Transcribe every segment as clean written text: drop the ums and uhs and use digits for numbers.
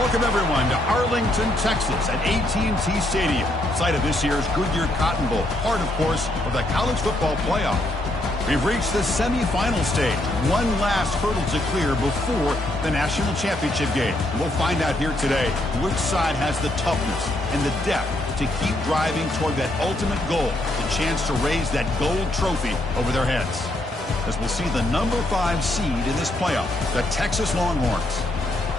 Welcome, everyone, to Arlington, Texas at AT&T Stadium, site of this year's Goodyear Cotton Bowl, part, of course, of the college football playoff. We've reached the semifinal stage, one last hurdle to clear before the national championship game. And we'll find out here today which side has the toughness and the depth to keep driving toward that ultimate goal, the chance to raise that gold trophy over their heads. As we'll see the number 5 seed in this playoff, the Texas Longhorns,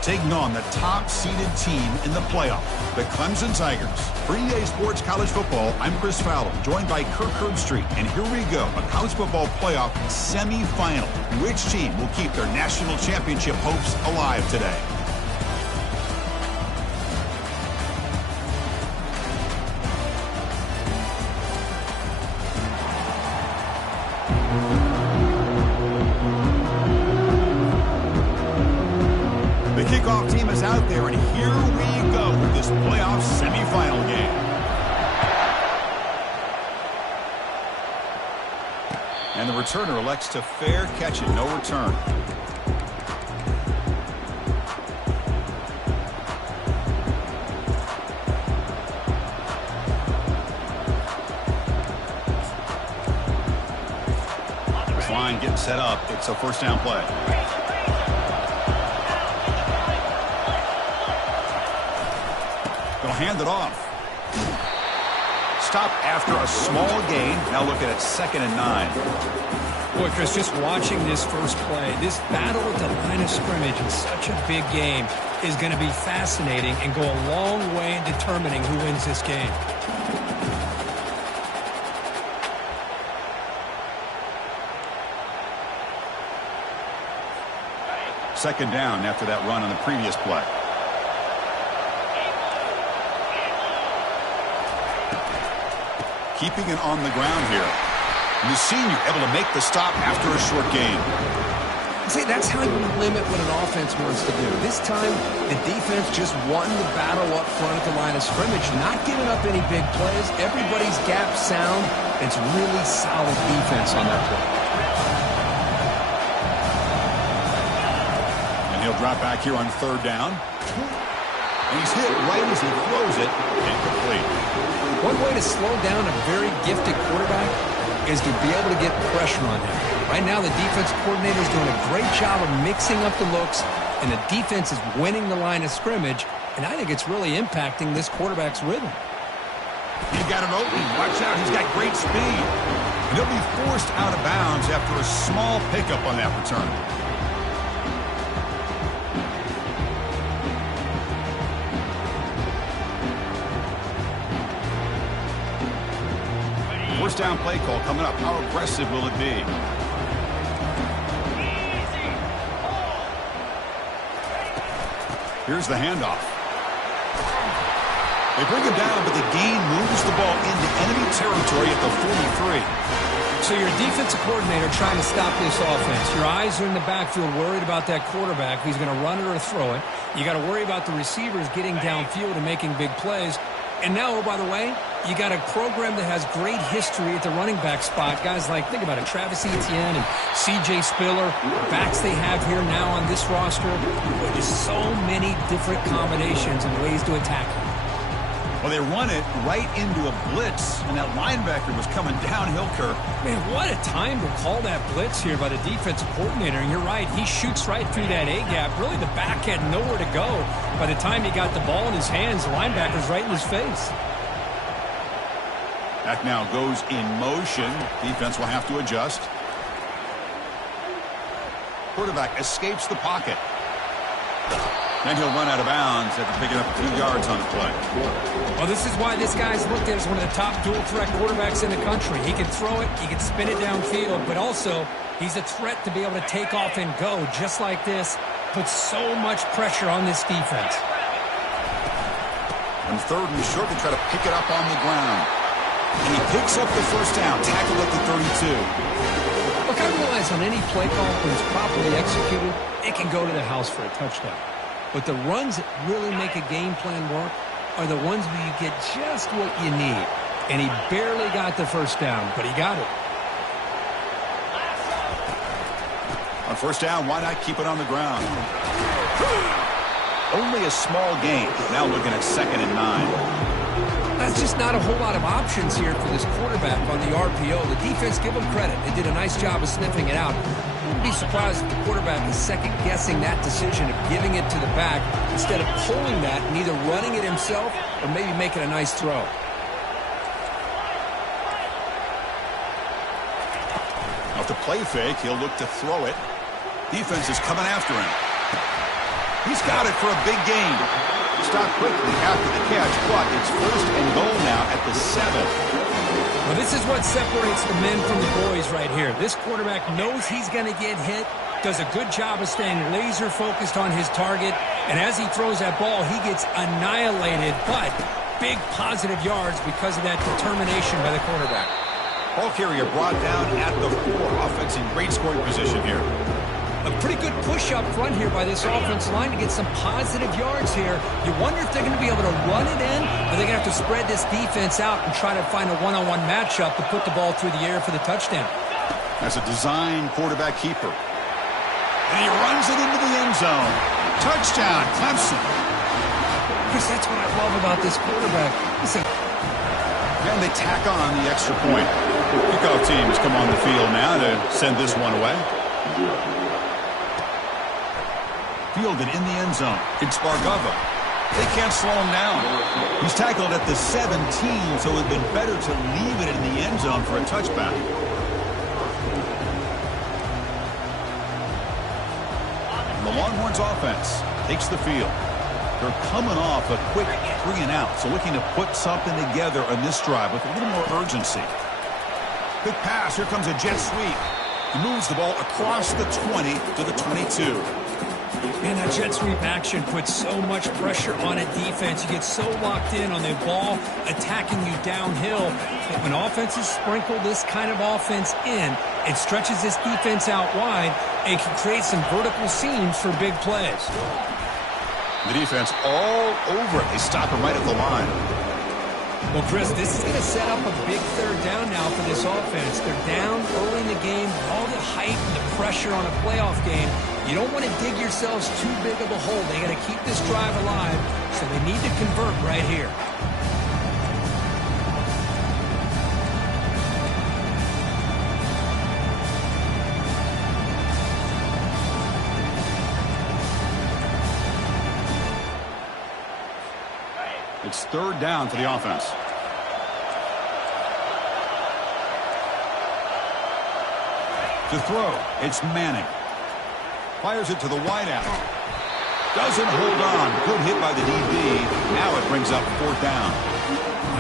taking on the top-seeded team in the playoff, the Clemson Tigers. For EA Sports College Football, I'm Chris Fowler, joined by Kirk Herbstreit. And here we go, a college football playoff semifinal. Which team will keep their national championship hopes alive today? The kickoff team is out there, and here we go with this playoff semifinal game. And the returner elects to fair catch it, no return. This line getting set up. It's a first down play. They'll hand it off. Stop after a small gain. Now looking at 2nd and 9. Boy, Chris, just watching this first play, this battle at the line of scrimmage in such a big game is going to be fascinating and go a long way in determining who wins this game. Second down after that run on the previous play. Keeping it on the ground here. And the senior able to make the stop after a short gain. See, that's how you limit what an offense wants to do. This time, the defense just won the battle up front at the line of scrimmage, not giving up any big plays. Everybody's gap sound. It's really solid defense on that play. And he'll drop back here on 3rd down. And he's hit right as he throws it. Incomplete. One way to slow down a very gifted quarterback is to be able to get pressure on him. Right now, the defense coordinator is doing a great job of mixing up the looks, and the defense is winning the line of scrimmage, and I think it's really impacting this quarterback's rhythm. He's got an opening. Watch out. He's got great speed. And he'll be forced out of bounds after a small pickup on that return. First down play call coming up. How aggressive will it be? Here's the handoff. They bring him down, but the gain moves the ball into enemy territory at the 43. So you're a defensive coordinator trying to stop this offense. Your eyes are in the backfield worried about that quarterback. If he's going to run it or throw it. You got to worry about the receivers getting downfield and making big plays. And now, oh, by the way, you got a program that has great history at the running back spot. Guys like, think about it, Travis Etienne and C.J. Spiller, backs they have here now on this roster. There's so many different combinations and ways to attack them. Well, they run it right into a blitz, and that linebacker was coming downhill, Kirk. Man, what a time to call that blitz here by the defensive coordinator. And you're right, he shoots right through that A-gap. Really, the back had nowhere to go. By the time he got the ball in his hands, the linebacker's right in his face. That now goes in motion. Defense will have to adjust. Quarterback escapes the pocket. Then he'll run out of bounds after picking up 2 yards on the play. Well, this is why this guy's looked at as one of the top dual-threat quarterbacks in the country. He can throw it, he can spin it downfield, but also he's a threat to be able to take off and go just like this. Puts so much pressure on this defense. On 3rd and short, they try to pick it up on the ground. And he picks up the first down, tackled at the 32. Look, I realize on any play call, when it's properly executed, it can go to the house for a touchdown. But the runs that really make a game plan work are the ones where you get just what you need. And he barely got the first down, but he got it. On first down, why not keep it on the ground? Only a small gain. Now looking at 2nd and 9. That's just not a whole lot of options here for this quarterback on the RPO. The defense, give them credit. They did a nice job of sniffing it out. I wouldn't be surprised if the quarterback is second-guessing that decision of giving it to the back instead of pulling that and either running it himself or maybe making a nice throw. After play fake, he'll look to throw it. Defense is coming after him. He's got it for a big gain. Stopped quickly after the catch, but it's 1st and goal now at the 7. Well, this is what separates the men from the boys right here. This quarterback knows he's going to get hit, does a good job of staying laser focused on his target, and as he throws that ball, he gets annihilated, but big positive yards because of that determination by the quarterback. Ball carrier brought down at the 4. Offense in great scoring position here. A pretty good push up front here by this offensive line to get some positive yards here. You wonder if they're going to be able to run it in, or they're going to have to spread this defense out and try to find a one-on-one matchup to put the ball through the air for the touchdown. As a design quarterback keeper. And he runs it into the end zone. Touchdown, Clemson. Chris, that's what I love about this quarterback. Listen. And they tack on the extra point. Kickoff teams come on the field now to send this one away. Fielded in the end zone. It's Bargava. They can't slow him down. He's tackled at the 17, so it would have been better to leave it in the end zone for a touchback. And the Longhorns offense takes the field. They're coming off a quick 3-and-out, so looking to put something together on this drive with a little more urgency. Quick pass. Here comes a jet sweep. He moves the ball across the 20 to the 22. Man, that jet sweep action puts so much pressure on a defense. You get so locked in on the ball attacking you downhill. But when offenses sprinkle this kind of offense in, it stretches this defense out wide and can create some vertical seams for big plays. The defense all over it. They stop him right at the line. Well, Chris, this is going to set up a big 3rd down now for this offense. They're down early in the game, all the hype and the pressure on a playoff game. You don't want to dig yourselves too big of a hole. They got to keep this drive alive, so they need to convert right here. It's 3rd down for the offense. To throw, it's Manning. Fires it to the wideout. Doesn't hold on. Good hit by the DB. Now it brings up 4th down.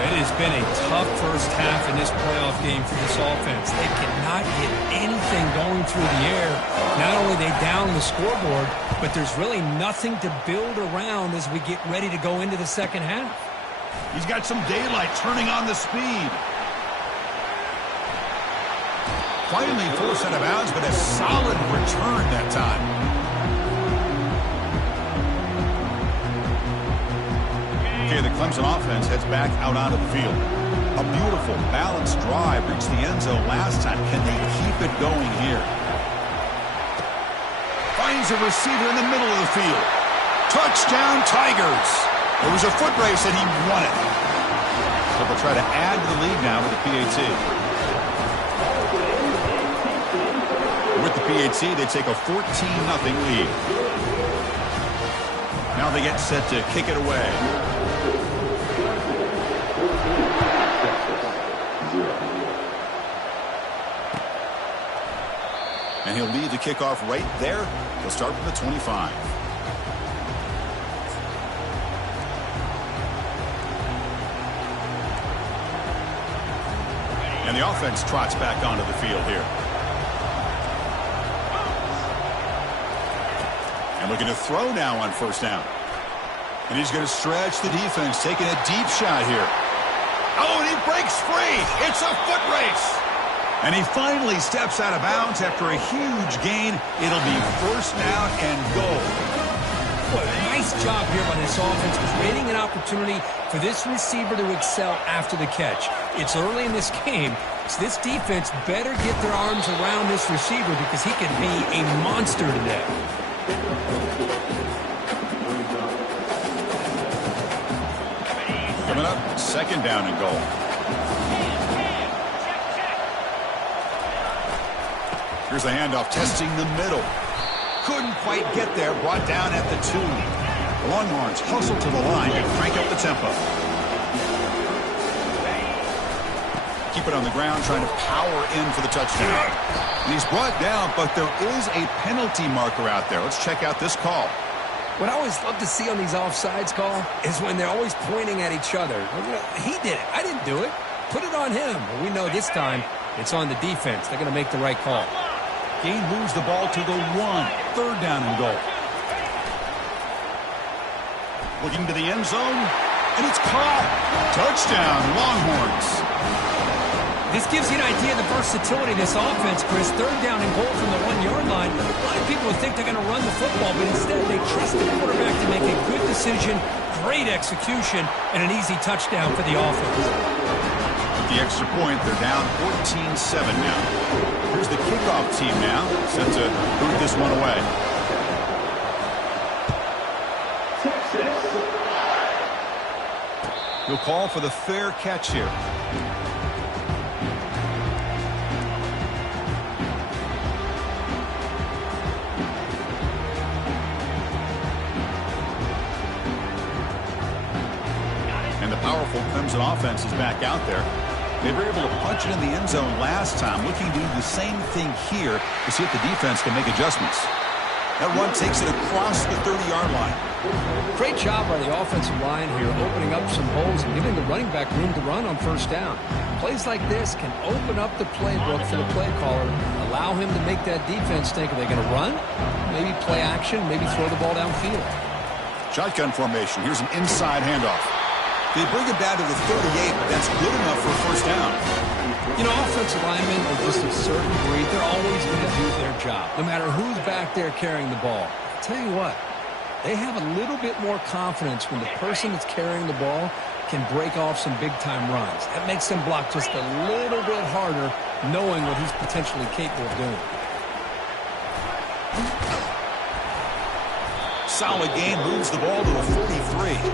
It has been a tough first half in this playoff game for this offense. They cannot get anything going through the air. Not only are they down the scoreboard, but there's really nothing to build around as we get ready to go into the second half. He's got some daylight turning on the speed. Finally forced out of bounds, but a solid return that time. Okay, the Clemson offense heads back out onto the field. A beautiful, balanced drive reached the end zone last time. Can they keep it going here? Finds a receiver in the middle of the field. Touchdown, Tigers. It was a foot race and he won it. So they'll try to add to the lead now with the PAT. With the PAT, they take a 14-0 lead. Now they get set to kick it away. And he'll lead the kickoff right there. He'll start from the 25. And the offense trots back onto the field here. And looking to throw now on 1st down. And he's going to stretch the defense, taking a deep shot here. Oh, and he breaks free. It's a foot race. And he finally steps out of bounds after a huge gain. It'll be 1st down and goal. Boy, nice job here by this offense, creating an opportunity for this receiver to excel after the catch. It's early in this game, so this defense better get their arms around this receiver because he can be a monster today. Coming up, 2nd down and goal. Here's the handoff, testing the middle. Couldn't quite get there, brought down at the 2. Longhorns hustle to the line and crank up the tempo. Keep it on the ground, trying to power in for the touchdown. And he's brought down, but there is a penalty marker out there. Let's check out this call. What I always love to see on these offsides call is when they're always pointing at each other. He did it. I didn't do it. Put it on him. Well, we know this time it's on the defense. They're going to make the right call. Gain moves the ball to the 1. 3rd down and goal. Looking to the end zone, and it's caught. Touchdown, Longhorns. This gives you an idea of the versatility of this offense, Chris. 3rd down and goal from the 1-yard line. A lot of people think they're going to run the football, but instead they trust the quarterback to make a good decision, great execution, and an easy touchdown for the offense. The extra point, they're down 14-7 now. Here's the kickoff team now, set to boot this one away. He'll call for the fair catch here. And the powerful Clemson offense is back out there. They were able to punch it in the end zone last time, looking to do the same thing here to see if the defense can make adjustments. That run takes it across the 30-yard line. Great job by the offensive line here, opening up some holes and giving the running back room to run on 1st down. Plays like this can open up the playbook for the play caller, allow him to make that defense think, are they going to run? Maybe play action, maybe throw the ball downfield. Shotgun formation. Here's an inside handoff. They bring it down to the 38, but that's good enough for a 1st down. You know, offensive linemen are just a certain breed. They're always going to do their job, no matter who's back there carrying the ball. I'll tell you what, they have a little bit more confidence when the person that's carrying the ball can break off some big-time runs. That makes them block just a little bit harder, knowing what he's potentially capable of doing. Solid gain, moves the ball to the 43.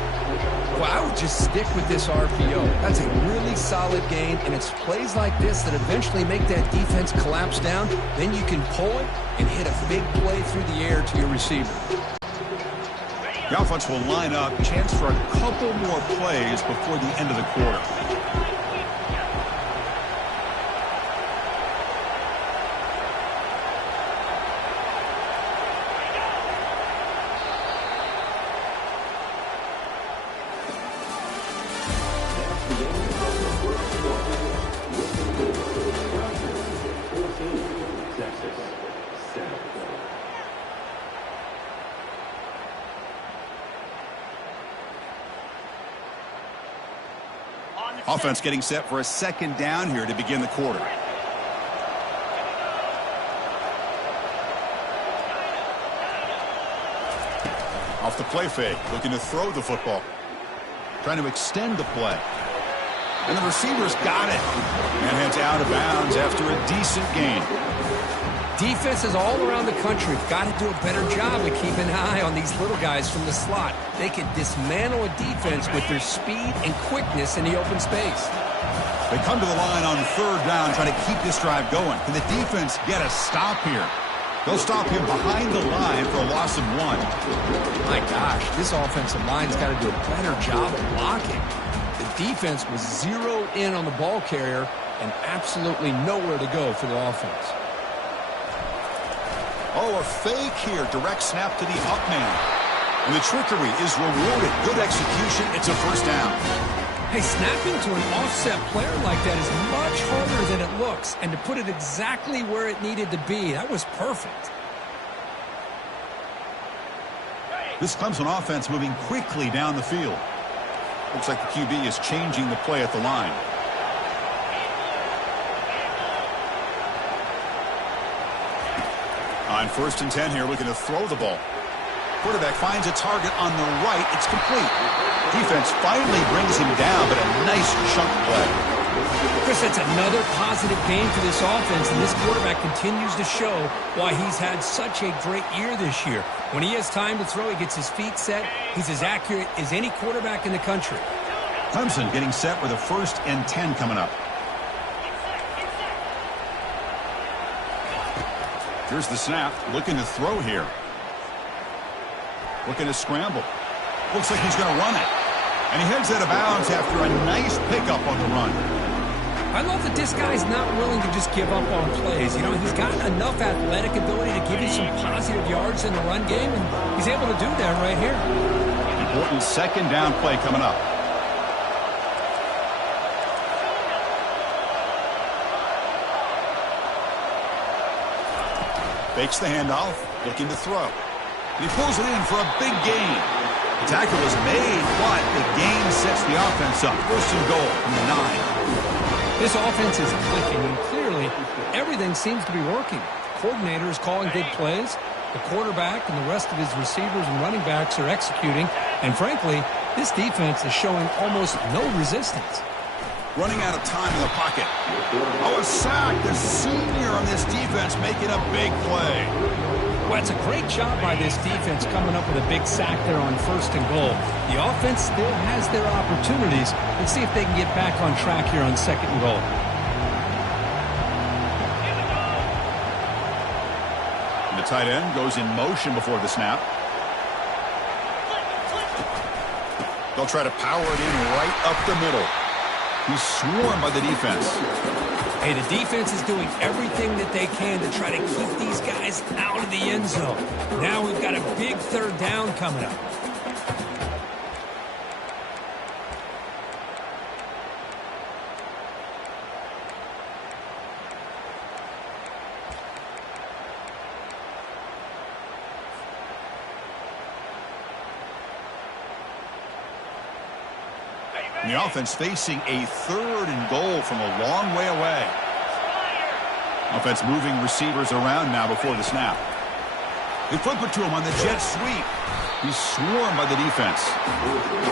Well, I would just stick with this RPO. That's a really solid gain, and it's plays like this that eventually make that defense collapse down. Then you can pull it and hit a big play through the air to your receiver. The offense will line up, chance for a couple more plays before the end of the quarter. Offense getting set for a 2nd down here to begin the quarter. Off the play fake, looking to throw the football. Trying to extend the play. And the receiver's got it. And heads out of bounds after a decent gain. Defenses all around the country have got to do a better job of keeping an eye on these little guys from the slot. They can dismantle a defense with their speed and quickness in the open space. They come to the line on 3rd down, trying to keep this drive going. Can the defense get a stop here? They'll stop him behind the line for a loss of 1. My gosh, this offensive line's got to do a better job of blocking. The defense was zeroed in on the ball carrier and absolutely nowhere to go for the offense. Oh, a fake here. Direct snap to the up man. And the trickery is rewarded. Good execution. It's a 1st down. Hey, snapping to an offset player like that is much harder than it looks. And to put it exactly where it needed to be, that was perfect. This Clemson offense moving quickly down the field. Looks like the QB is changing the play at the line. On 1st and 10 here, looking to throw the ball. Quarterback finds a target on the right. It's complete. Defense finally brings him down, but a nice chunk play. Chris, that's another positive game for this offense, and this quarterback continues to show why he's had such a great year this year. When he has time to throw, he gets his feet set. He's as accurate as any quarterback in the country. Clemson getting set with a 1st and 10 coming up. Here's the snap. Looking to throw here. Looking to scramble. Looks like he's going to run it. And he heads out of bounds after a nice pickup on the run. I love that this guy's not willing to just give up on plays. You know, he's got enough athletic ability to give you some positive yards in the run game, and he's able to do that right here. Important 2nd down play coming up. Fakes the handoff, looking to throw. And he pulls it in for a big gain. The tackle is made, but the gain sets the offense up. 1st and goal from the 9. This offense is clicking, and clearly everything seems to be working. The coordinator is calling good plays. The quarterback and the rest of his receivers and running backs are executing. And frankly, this defense is showing almost no resistance. Running out of time in the pocket. Oh, a sack. The senior on this defense making a big play. Well, it's a great job by this defense coming up with a big sack there on 1st and goal. The offense still has their opportunities. Let's see if they can get back on track here on 2nd and goal. And the tight end goes in motion before the snap. They'll try to power it in right up the middle. He's swarmed by the defense. Hey, the defense is doing everything that they can to try to keep these guys out of the end zone. Now we've got a big 3rd down coming up. And the offense facing a 3rd and goal from a long way away. Offense moving receivers around now before the snap. They flip it to him on the jet sweep. He's swarmed by the defense.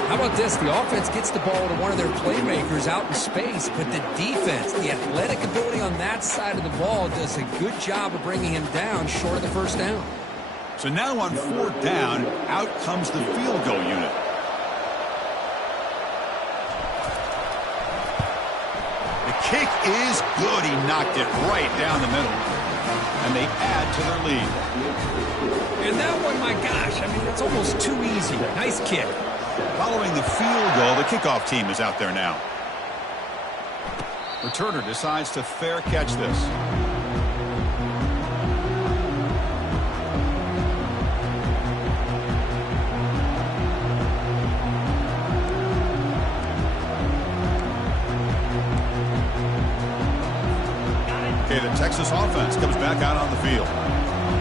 How about this? The offense gets the ball to one of their playmakers out in space, but the defense, the athletic ability on that side of the ball does a good job of bringing him down short of the 1st down. So now on 4th down, out comes the field goal unit. Kick is good. He knocked it right down the middle. And they add to their lead. And that one, my gosh, I mean, that's almost too easy. Nice kick. Following the field goal, the kickoff team is out there now. Returner decides to fair catch this. The Texas offense comes back out on the field.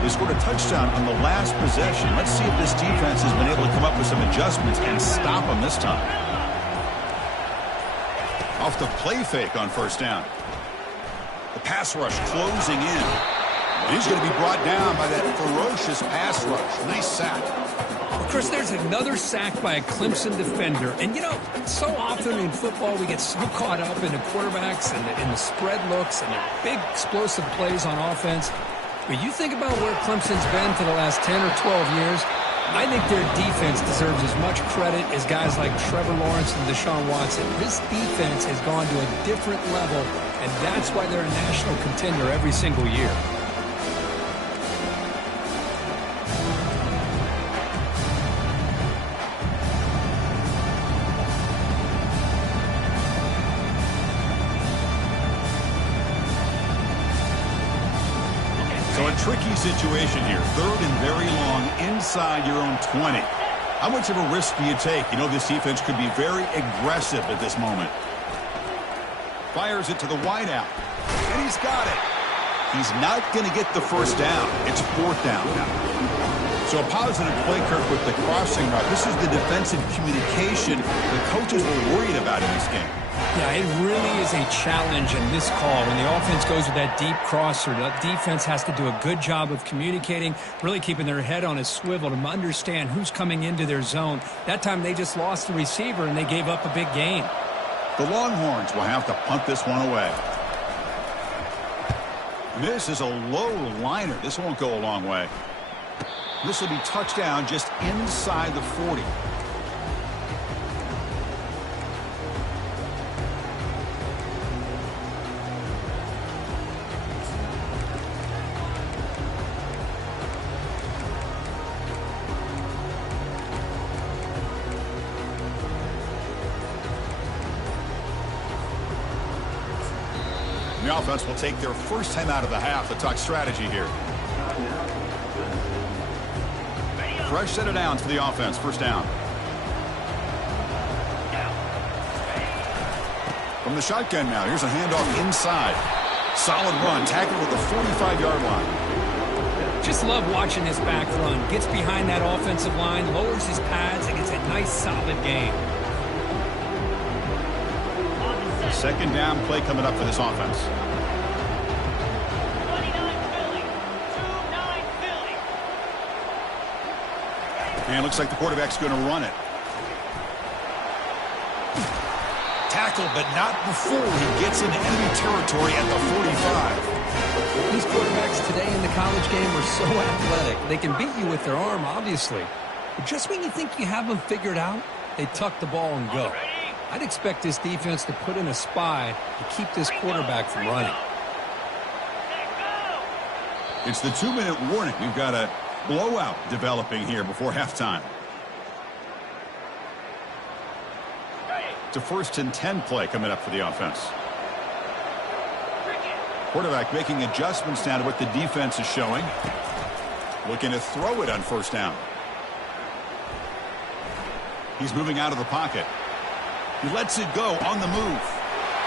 They scored a touchdown on the last possession. Let's see if this defense has been able to come up with some adjustments and stop them this time. Off the play fake on 1st down. The pass rush closing in. He's going to be brought down by that ferocious pass rush. Nice sack. Of course, there's another sack by a Clemson defender. And, you know, so often in football we get so caught up in the quarterbacks and the spread looks and the big explosive plays on offense. But you think about where Clemson's been for the last 10 or 12 years, I think their defense deserves as much credit as guys like Trevor Lawrence and Deshaun Watson. This defense has gone to a different level, and that's why they're a national contender every single year. So a tricky situation here. 3rd and very long inside your own 20. How much of a risk do you take? You know this defense could be very aggressive at this moment. Fires it to the wideout. And he's got it. He's not going to get the 1st down. It's 4th down now. So a positive play, Kirk, with the crossing route. This is the defensive communication the coaches were worried about in this game. Yeah, it really is a challenge in this call. When the offense goes with that deep crosser, the defense has to do a good job of communicating, really keeping their head on a swivel to understand who's coming into their zone. That time they just lost the receiver and they gave up a big gain. The Longhorns will have to punt this one away. This is a low liner. This won't go a long way. This will be touchdown just inside the 40. The offense will take their first time out of the half to talk strategy here. Fresh set of downs for the offense. First down. From the shotgun now. Here's a handoff inside. Solid run. Tackled at the 45-yard line. Just love watching this back run. Gets behind that offensive line, lowers his pads, and gets a nice, solid gain. Second down play coming up for this offense. 29 Philly. 2-9 Philly. And it looks like the quarterback's going to run it. Tackle, but not before he gets into enemy territory at the 45. These quarterbacks today in the college game are so athletic. They can beat you with their arm, obviously. But just when you think you have them figured out, they tuck the ball and go. I'd expect this defense to put in a spy to keep this quarterback from running. It's the 2-minute warning. We've got a blowout developing here before halftime. It's a 1st and 10 play coming up for the offense. Quarterback making adjustments now to what the defense is showing. Looking to throw it on first down. He's moving out of the pocket. He lets it go on the move.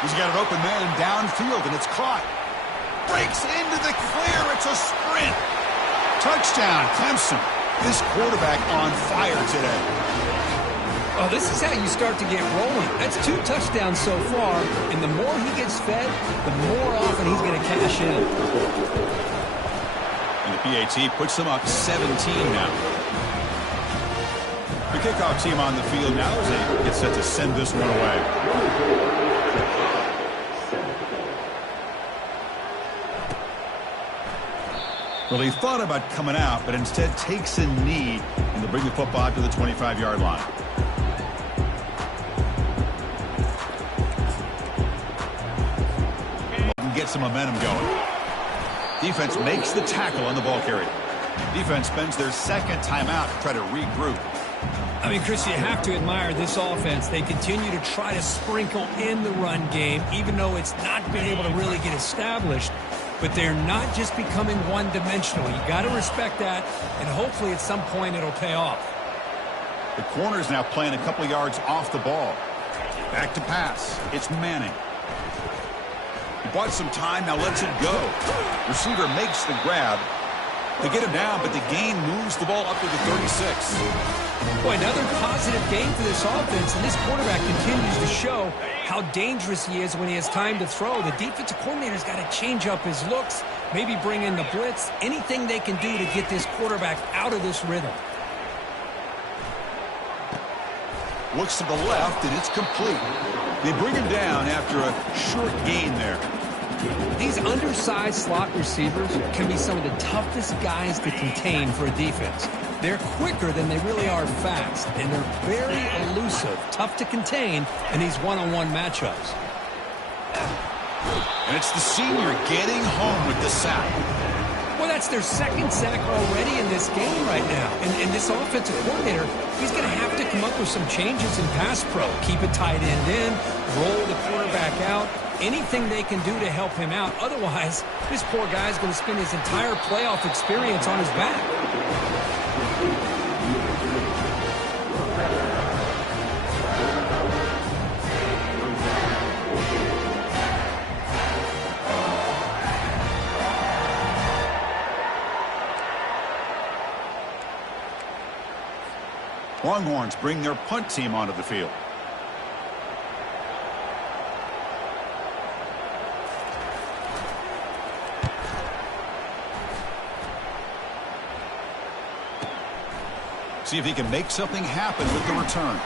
He's got an open man downfield, and it's caught. Breaks into the clear. It's a sprint. Touchdown, Clemson. This quarterback on fire today. Oh, this is how you start to get rolling. That's 2 touchdowns so far, and the more he gets fed, the more often he's going to cash in. And the PAT puts them up 17 now. The kickoff team on the field now as they get set to send this one away. Well, he thought about coming out, but instead takes a knee and to bring the football out to the 25-yard line. Get some momentum going. Defense makes the tackle on the ball carrier. Defense spends their second timeout to try to regroup. I mean, Chris, you have to admire this offense. They continue to try to sprinkle in the run game, even though it's not been able to really get established. But they're not just becoming one-dimensional. You got to respect that, and hopefully at some point it'll pay off. The corner's now playing a couple yards off the ball. Back to pass. It's Manning. He bought some time, now lets it go. Receiver makes the grab. They get him down, but the gain moves the ball up to the 36. Boy, another positive game for this offense, and this quarterback continues to show how dangerous he is when he has time to throw. The defensive coordinator's got to change up his looks, maybe bring in the blitz, anything they can do to get this quarterback out of this rhythm. Looks to the left, and it's complete. They bring him down after a short gain there. These undersized slot receivers can be some of the toughest guys to contain for a defense. They're quicker than they really are fast, and they're very elusive, tough to contain in these one-on-one matchups. And it's the senior getting home with the sack. Well, that's their second sack already in this game right now. And this offensive coordinator, he's going to have to come up with some changes in pass pro. Keep a tight end in, roll the quarterback out, anything they can do to help him out. Otherwise, this poor guy's going to spend his entire playoff experience on his back. Longhorns bring their punt team onto the field. See if he can make something happen with the return.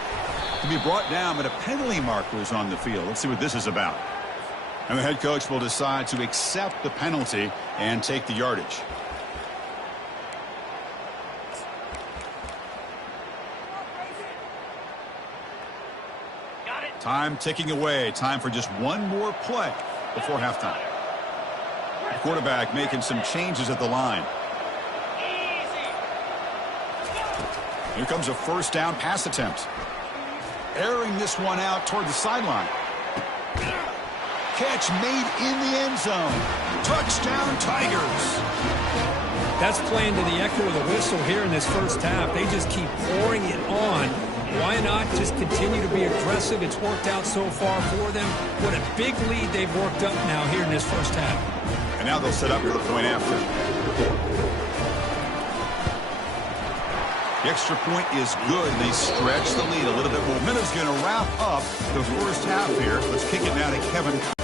To be brought down, but a penalty marker is on the field. Let's see what this is about. And the head coach will decide to accept the penalty and take the yardage. Time ticking away. Time for just one more play before halftime. The quarterback making some changes at the line. Here comes a first down pass attempt. Airing this one out toward the sideline. Catch made in the end zone. Touchdown, Tigers. That's playing to the echo of the whistle here in this first half. They just keep pouring it on. Why not just continue to be aggressive? It's worked out so far for them. What a big lead they've worked up now here in this first half. And now they'll set up for the point after. The extra point is good. They stretch the lead a little bit more. Minute's going to wrap up the first half here. Let's kick it now to Kevin.